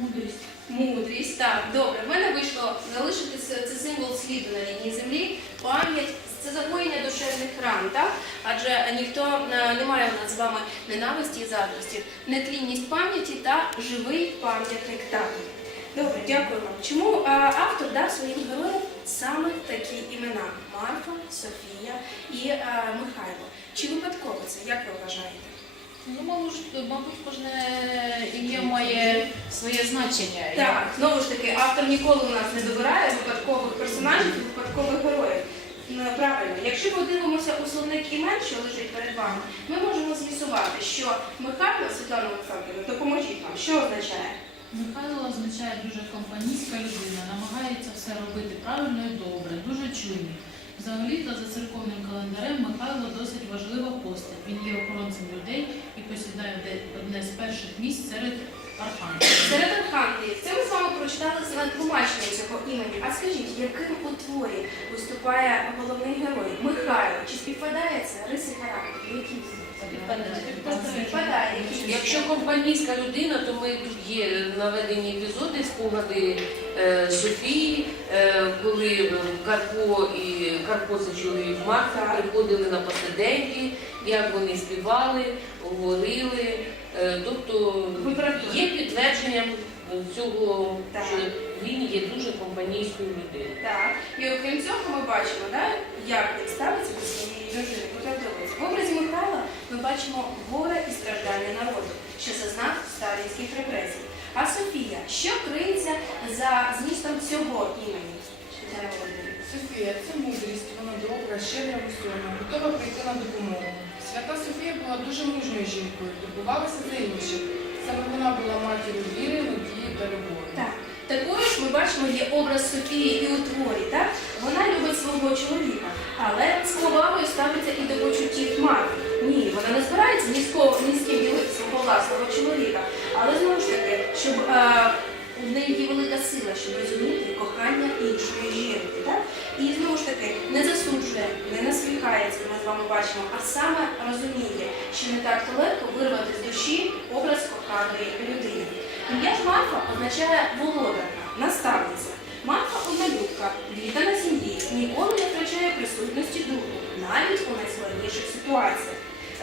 Мудрість. Мудрість, так, добре. В мене вийшло залишити це, символ сліду на лінії землі, пам'ять, це загоєння душевних ран, так? Адже ніхто е, не має в нас з вами ненависті і заздрості, нетлінність пам'яті та живий пам'ятник тату. Добре, дякую вам. Чому е, автор дав своїм героям саме такі імена Марфа, Софія і е, Михайло? Чи випадково це? Як ви вважаєте? Ну, мабуть, мабуть, кожне ім'я має своє значення. Так, знову ж таки, автор ніколи у нас не вибирає випадкових персонажів, і випадкових героїв. Ну, Правильно, якщо ми дивимося у словник імен, що лежить перед вами, ми можемо з'ясувати, що Михайло Світлана Олександрівна, допоможіть нам, що означає? Михайло означає дуже компанійська людина, намагається все робити правильно і добре, дуже чуйний. Взагалі-то за церковним календарем Михайло досить важлива постать. Він є охоронцем людей і посідає одне з перших місць серед архангелів. Серед архангелів, це ми з вами прочитали з тлумачення цього імені. А скажіть, яким у творі виступає головний герой? Михайло, чи співпадає це риси характеру? Які з? Якщо компанійська людина, то ми тут є наведені епізоди, спогади е, Софії, е, коли Карпо і Карпо це чоловік Марка приходили на посиденьки, як вони співали, говорили. Е, тобто є підтвердженням цього, Так. що він є дуже компанійською людиною. Так. І окрім цього ми бачимо, да, як він ставиться до своєї дружини. Подивилися. В образі Михайла ми бачимо горе і страждання народу, що зазнав сталінських репресій. А Софія, що криється за змістом цього імені? Софія це мудрість, вона добра, щедра в усьому, готова прийти на допомогу. Свята Софія була дуже мужньою жінкою, турбувалася за інших. Саме вона була матір'ю віри, надії та любові. Так. Також ми бачимо, є образ Софії і у творі. Щоб розуміти кохання іншої жінки. Так? І знову ж таки не засуджує, не насміхається, ми з вами бачимо, а саме розуміє, що не так то легко вирвати з душі образ коханої людини. Ім'я ж Марфа означає володарка, наставниця. Марфа однолюбка, віддана сім'ї, ніколи не втрачає присутності духу, навіть у найскладніших ситуаціях.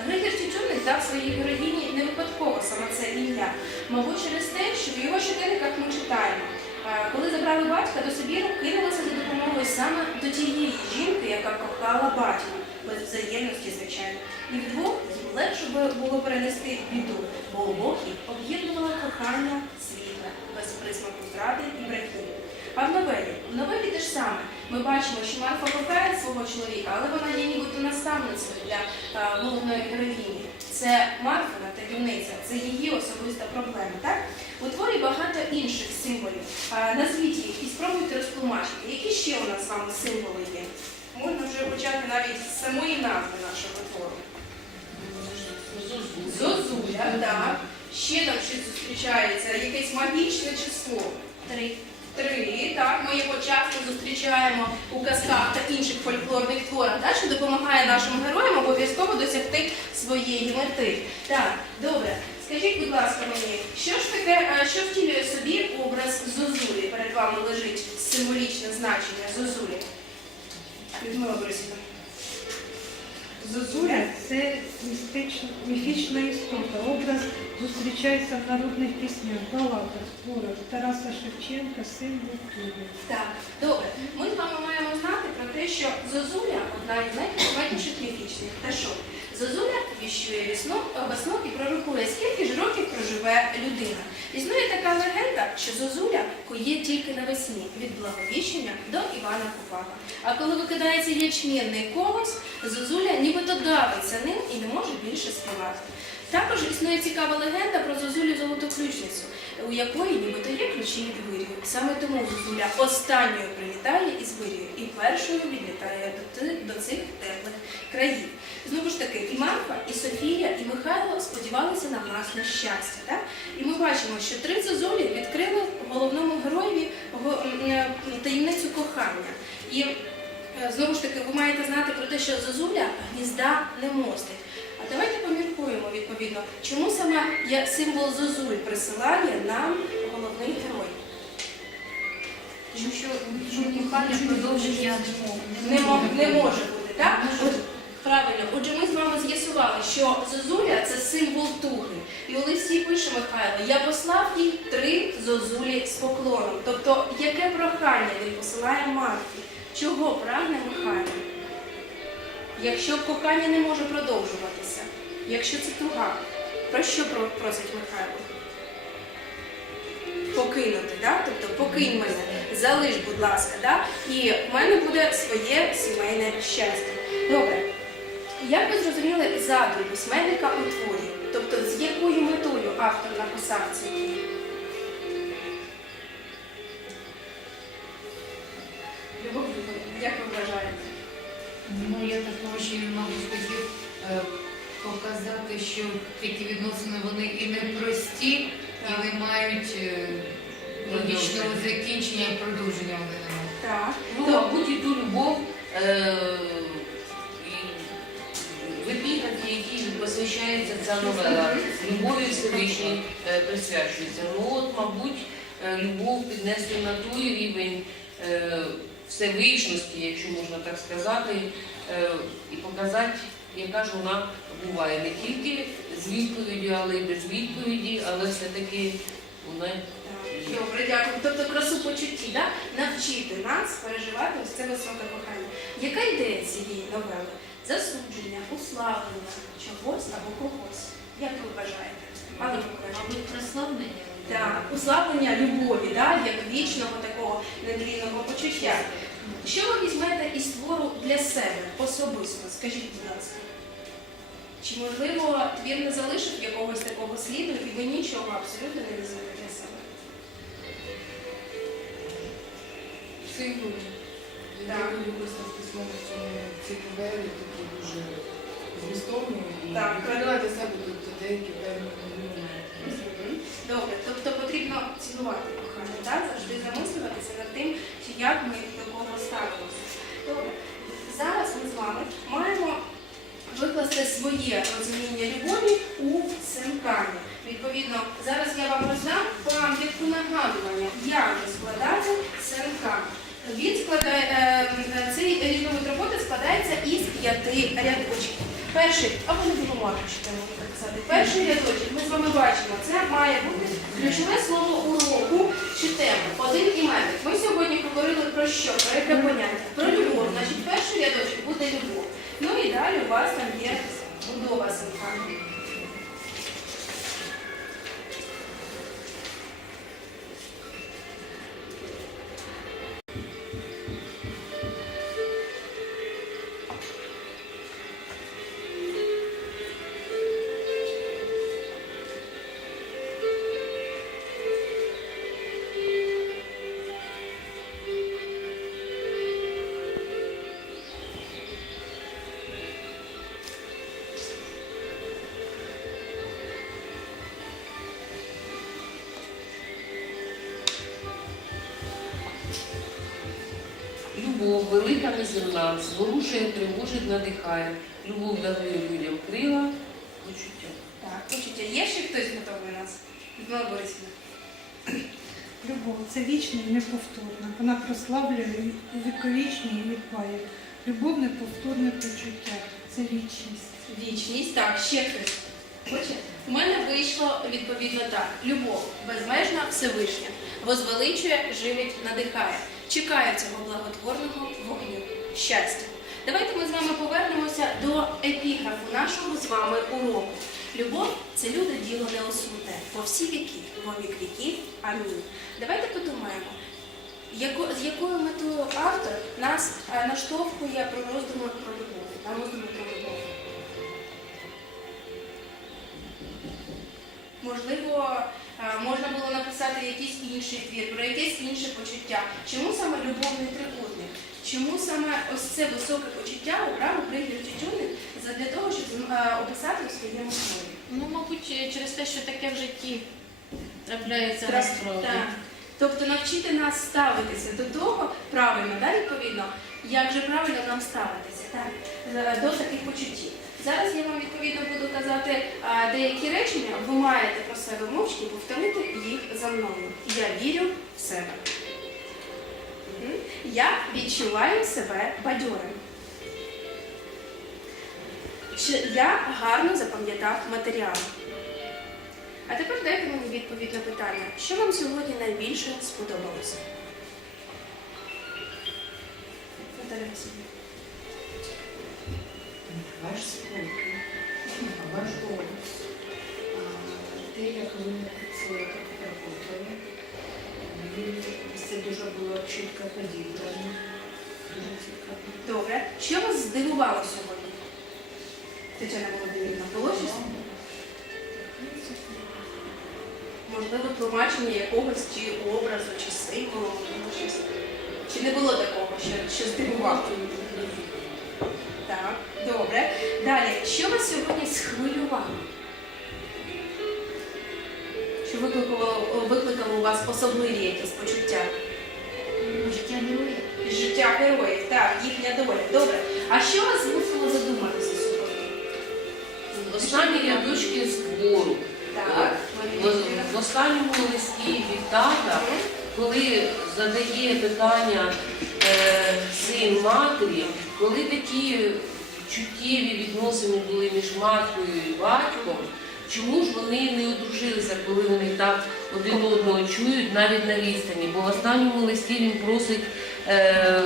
Григор Тютюник дав своїй героїні не випадково саме це ім'я, мабуть, через те, що в його щоденниках ми читаємо. Е, Коли забрали батька до Сибіру, кинулася за допомогою саме до тієї жінки, яка кохала батька, без взаємності, звичайно. І вдвох їм легше було перенести біду, бо обох їх об'єднувало кохання світле, без присмаку зради і брехні. А в новелі? В новелі те ж саме. Ми бачимо, що Марфа кохає свого чоловіка, але вона є нібито наставницею для е, головної героїні. Це Марфина таємниця, це її особиста проблема. Так? У творі багато інших символів. Назвіть їх і спробуйте розтлумачити. Які ще у нас з вами символи є? Можна вже почати навіть з самої назви нашого твору. Зозуля, так. Ще там щось зустрічається, якесь магічне число. Три. Три, так, ми його часто зустрічаємо у казках та інших фольклорних творах, так, що допомагає нашим героям обов'язково досягти своєї мети. Так, добре. Скажіть, будь ласка, мені, що ж таке, е, що втілює собі образ Зозулі? Перед вами лежить символічне значення Зозулі. Людмила Борисівна. Зозуля це містична, міфічна істота. Образ зустрічається в народних піснях, баладах, творах Тараса Шевченка, син туди. Так, добре. Ми з вами маємо знати про те, що Зозуля одна із найпометніших міфічних Та що? Зозуля віщує весну, і пророкує, скільки ж років проживе людина. Існує така легенда, що Зозуля кує тільки навесні від благовіщення до Івана Купала. А коли викидається ячмінний колос, Зозуля нібито давиться ним і не може більше співати. Також існує цікава легенда про Зозулю Золотоключницю, у якої нібито є ключі від вирію. Саме тому Зозуля останньою прилітає із вирію і першою відлітає до, цих теплих країв. Знову ж таки, і Марфа, і Софія, і Михайло сподівалися на власне щастя. Так? І ми бачимо, що три зозулі відкрили головному героєві е, таємницю кохання. І е, знову ж таки, ви маєте знати про те, що зозуля гнізда не мостить. А давайте поміркуємо відповідно, чому саме я- символ зозуль присилає нам головний Тому що кохання мо- не може бути, так? Правильно. Отже, ми з вами з'ясували, що зозуля це символ туги. І у листі пише Михайло, я послав їй три зозулі з поклоном. Тобто, яке прохання він посилає Марті? Чого прагне Михайло? Якщо кохання не може продовжуватися, якщо це туга, про що просить Михайло? Покинути, да? тобто покинь мене, залиш, будь ласка, да? і в мене буде своє сімейне щастя. Добре. Як ви зрозуміли задум письменника у творі? Тобто з якою метою автор написав цей твір? Любов як ви вважаєте? Ну, я так думаю, що він, мабуть, хотів е, показати, що такі відносини вони і непрості, і не мають е, логічного закінчення і продовження. Так. Ну, мабуть, і ту любов е, посвящається ця новела, любові Всевишній е, присвячується. Ну от, мабуть, е, любов піднести на той рівень е, Всевишності, якщо можна так сказати, і показати, яка ж вона буває не тільки з відповіддю, але й без відповіді, але все-таки вона Добре, дякую. Тобто красу почутті, да? навчити нас переживати ось це високе кохання. Яка ідея цієї новели? Засудження, уславлення чогось або когось. Як ви вважаєте? Пане Миколаївна? Мабуть, прославлення. Так, уславлення любові, да? як вічного такого недлінного почуття. Що ви візьмете із твору для себе особисто? Скажіть, будь ласка. Чи можливо твір не залишив якогось такого сліду, і ви нічого абсолютно не візьмете для себе? Символи. Я письмово в цьому цій новелі, такі дуже змістовні і Так. відкрила для себе тобто деякі певні моменти. Добре, тобто потрібно цінувати кохання, так? завжди замислюватися над тим, чи як ми до кого ставимося. Добре, зараз ми з вами маємо викласти своє розуміння любові у синкані. Відповідно, зараз я вам роздам пам'ятку нагадування, як же складати синкан. Він складає е, цей різновид роботи складається із п'яти рядочків. Перший, або не було маркочки, можна так сказати. Перший рядочок ми з вами бачимо. Це має бути ключове слово уроку чи тему. Один іменник. Ми сьогодні говорили про що? Про яке поняття? Про любов. Значить, перший рядочок буде любов. Ну і далі у вас там є будова синкану. Велика неземна, зворушує, тривожить, надихає. Любов дарує людям крила, почуття. Так, почуття. Є ще хтось готовий у нас? Людмила Борисівна. Любов це вічна і неповторна. Вона прославлює віковічні і відпає. Любов неповторне почуття. Це вічність. Вічність, так, ще хтось. Хоче? У мене вийшло відповідно так. Любов безмежна, всевишня, возвеличує, живить, надихає. Чекає цього благотворного вогню. Щастя. Давайте ми з вами повернемося до епіграфу нашого з вами уроку. Любов це люди діло неосудне, по всі віки, во вік віків. Амінь. Давайте подумаємо, яко, з якою метою автор нас е, наштовхує про роздуми про любов, на роздуми про любов. Можливо, можна було написати якийсь інший твір, про якесь інше почуття. Чому саме любовний трикутник? Чому саме ось це високе почуття обрав Григорій Тютюник для того, щоб е, описати у своєму творі? Ну, мабуть, через те, що таке в житті трапляється насправді. Тобто навчити нас ставитися до того правильно, да, відповідно, як же правильно нам ставитися так, е, до таких почуттів. Зараз я вам відповідно буду казати деякі речення, ви маєте про себе мовчки повторити їх за мною. Я вірю в себе. Я відчуваю себе бадьорим. Я гарно запам'ятав матеріал. А тепер дайте мені відповідь на питання, що вам сьогодні найбільше сподобалося? Наталя Васильівна. Те, як ви це прокопали, це дуже було чітко цікаво. Добре. Що вас здивувало сьогодні? Тетяна Володимирівна, було щось? Можливо, тлумачення якогось чи образу, чи символу. Чи не було такого, що, що здивувало? Так, добре. Далі, що вас сьогодні схвилювало? Викликало, викликало у вас особливі якісь почуття? Життя героя. Життя героїв, так, їхня доля. Добре. А що вас змусило задуматися сьогодні? Останні рядочки з твору. Так, В, в останньому листі від тата, коли задає питання е, син матері, коли такі чуттєві відносини були між маткою і батьком, чому ж вони не одружилися, коли вони так один одного чують навіть на відстані? Бо в останньому листі він просить е,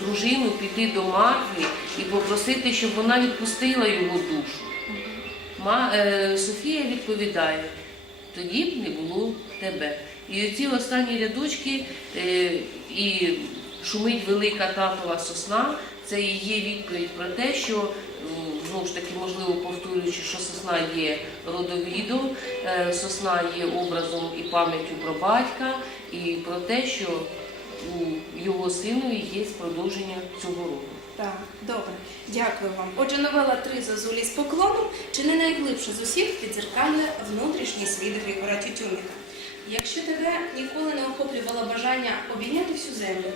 дружину піти до матері і попросити, щоб вона відпустила його душу. Ма, е, Софія відповідає, тоді б не було тебе. І оці останні рядочки е, і шумить велика татова сосна, це і є відповідь про те, що знову ж таки, можливо, повторюючи, що сосна є родовідом, е, сосна є образом і пам'яттю про батька, і про те, що у його синові є продовження цього роду. Так, добре. Дякую вам. Отже, новела «Три зозулі з поклоном» чи не найглибше з усіх підзеркальне внутрішній світ Григора Тютюнника. Якщо тебе ніколи не охоплювало бажання обійняти всю землю,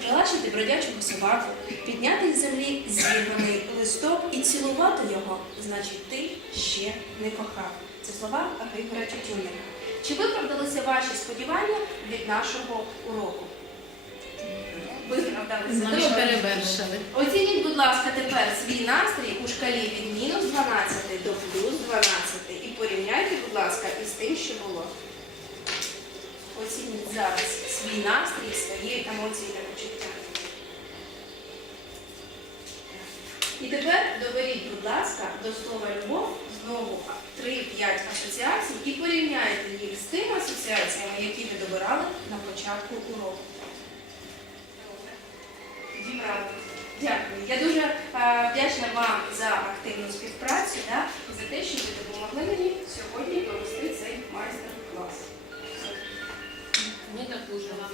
прилачити бродячого собаку, підняти із землі зірваний листок і цілувати його, значить ти ще не кохав. Це слова Григора Тютюнника. Чи виправдалися ваші сподівання від нашого уроку? Виправдалися. Ми перевершили. Оцініть, будь ласка, тепер свій настрій у шкалі від мінус 12 до плюс 12 і порівняйте, будь ласка, із тим, що було. Оцініть зараз свій настрій, свої емоції І тепер доберіть, будь ласка, до слова любов знову 3-5 асоціацій і порівняйте їх з тими асоціаціями, які ви добирали на початку уроку. Дякую. Я дуже е, вдячна вам за активну співпрацю і за те, що ви допомогли мені сьогодні провести цей майстер-клас. Мені так дуже вам